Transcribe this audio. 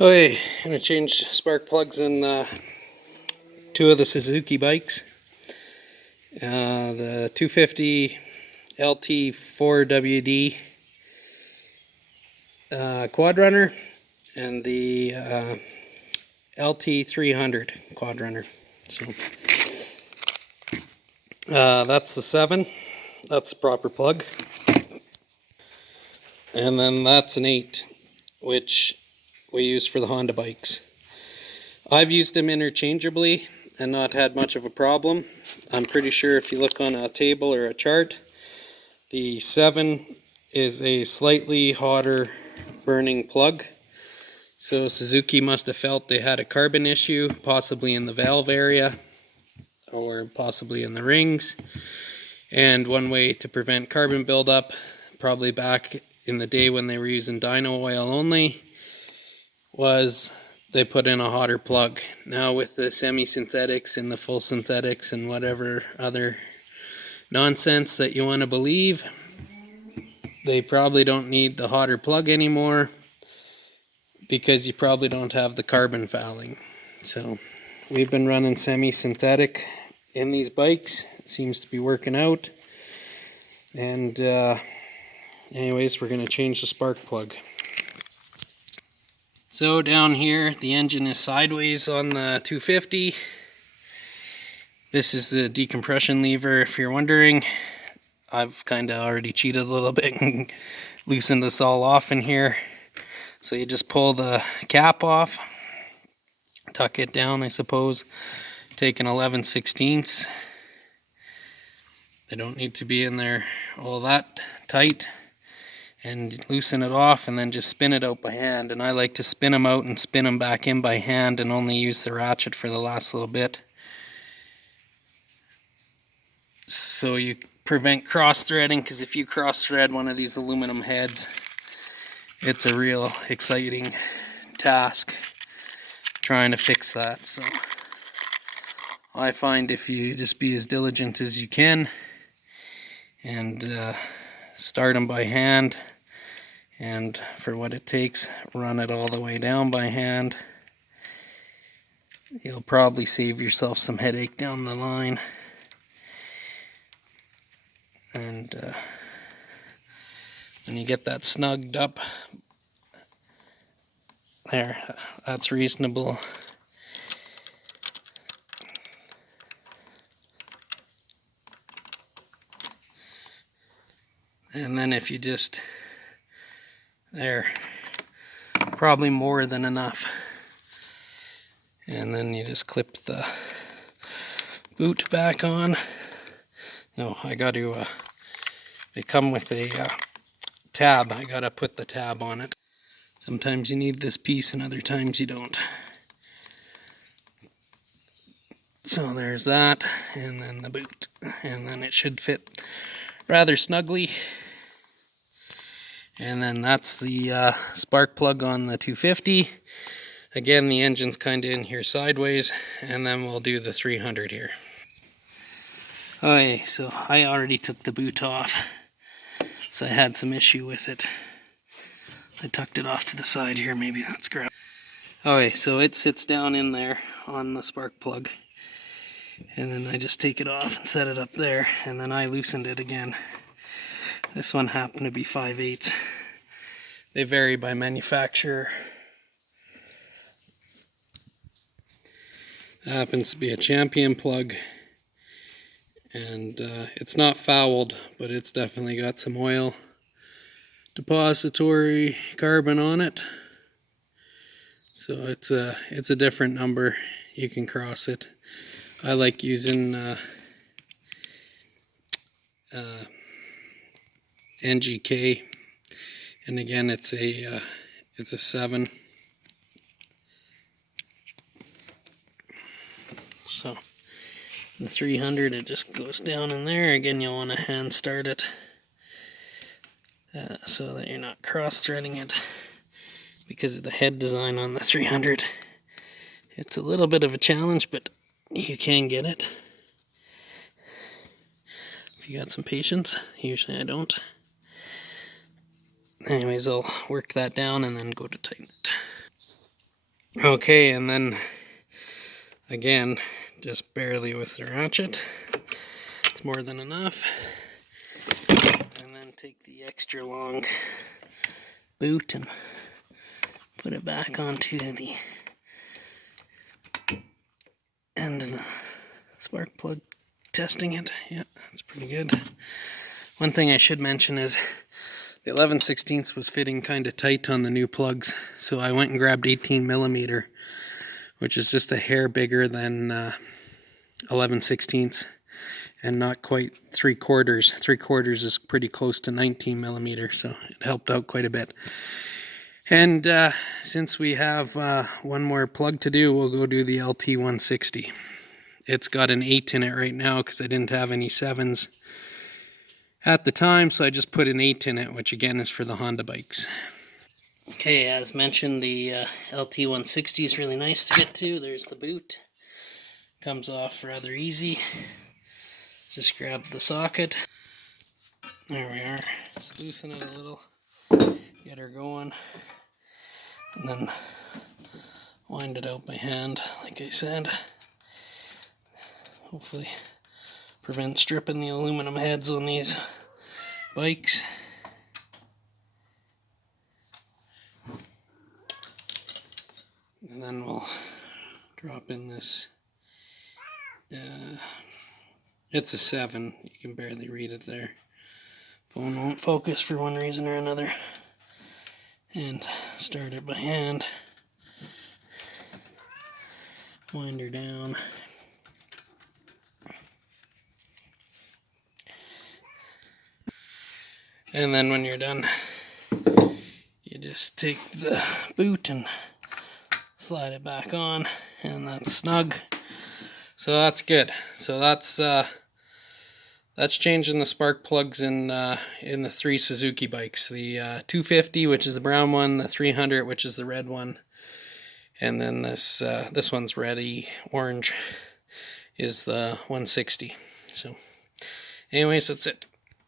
Okay, I'm going to change spark plugs in two of the Suzuki bikes. The 250 LT4WD quad runner and the LT300 quad runner. So that's the 7. That's the proper plug. And then that's an 8, which we use for the Honda bikes. I've used them interchangeably and not had much of a problem. I'm pretty sure if you look on a table or a chart, the 7 is a slightly hotter burning plug. So Suzuki must have felt they had a carbon issue, possibly in the valve area or possibly in the rings. And one way to prevent carbon buildup, probably back in the day when they were using dyno oil only, was they put in a hotter plug. Now with the semi-synthetics and the full synthetics and whatever other nonsense that you want to believe, they probably don't need the hotter plug anymore because you probably don't have the carbon fouling. So we've been running semi-synthetic in these bikes. It seems to be working out. And anyways, we're going to change the spark plug. So down here, the engine is sideways on the 250. This is the decompression lever, if you're wondering. I've kind of already cheated a little bit and loosened this all off in here. So you just pull the cap off, tuck it down, I suppose, take an 11/16. They don't need to be in there all that tight. And loosen it off and then just spin it out by hand. And I like to spin them out and spin them back in by hand and only use the ratchet for the last little bit. So you prevent cross threading, because if you cross thread one of these aluminum heads, it's a real exciting task trying to fix that. So I find if you just be as diligent as you can and start them by hand, and for what it takes, run it all the way down by hand, you'll probably save yourself some headache down the line. And when you get that snugged up, there, that's reasonable. And then if you just, there, probably more than enough. And then you just clip the boot back on. No, I got to, they come with a tab. I got to put the tab on it. Sometimes you need this piece and other times you don't. So there's that, and then the boot. And then it should fit rather snugly. And then that's the spark plug on the 250. Again, the engine's kind of in here sideways, and then we'll do the 300 here. Okay, so I already took the boot off, so I had some issue with it. I tucked it off to the side here, maybe that's correct. Okay, so it sits down in there on the spark plug, and then I just take it off and set it up there, and then I loosened it again. This one happened to be 5/8. They vary by manufacturer. It happens to be a Champion plug, and it's not fouled, but it's definitely got some oil depository carbon on it. So it's a different number. You can cross it. I like using NGK, and again it's a 7. So the 300, it just goes down in there. Again, you'll want to hand start it so that you're not cross threading it, because of the head design on the 300. It's a little bit of a challenge, but you can get it if you got some patience. Usually I don't. Anyways, I'll work that down and then go to tighten it. Okay, and then again, just barely with the ratchet. It's more than enough. And then take the extra long boot and put it back onto the end of the spark plug, testing it. Yeah, that's pretty good. One thing I should mention is the 11/16 was fitting kind of tight on the new plugs, so I went and grabbed 18mm, which is just a hair bigger than 11/16, and not quite 3/4. 3/4 is pretty close to 19mm, so it helped out quite a bit. And since we have one more plug to do, we'll go do the LT160. It's got an 8 in it right now because I didn't have any 7s at the time, so I just put an 8 in it, which again is for the Honda bikes. Okay, as mentioned, the LT160 is really nice to get to. There's the boot. Comes off rather easy. Just grab the socket. There we are. Just loosen it a little. Get her going. And then wind it out by hand, like I said. Hopefully prevent stripping the aluminum heads on these bikes. And then we'll drop in this. It's a 7. You can barely read it there. Phone won't focus for one reason or another. And start it by hand. Wind her down. And then when you're done, you just take the boot and slide it back on, and that's snug. So that's good. So that's changing the spark plugs in the 3 Suzuki bikes. The 250, which is the brown one, the 300, which is the red one, and then this one's reddy orange is the 160. So anyways, that's it.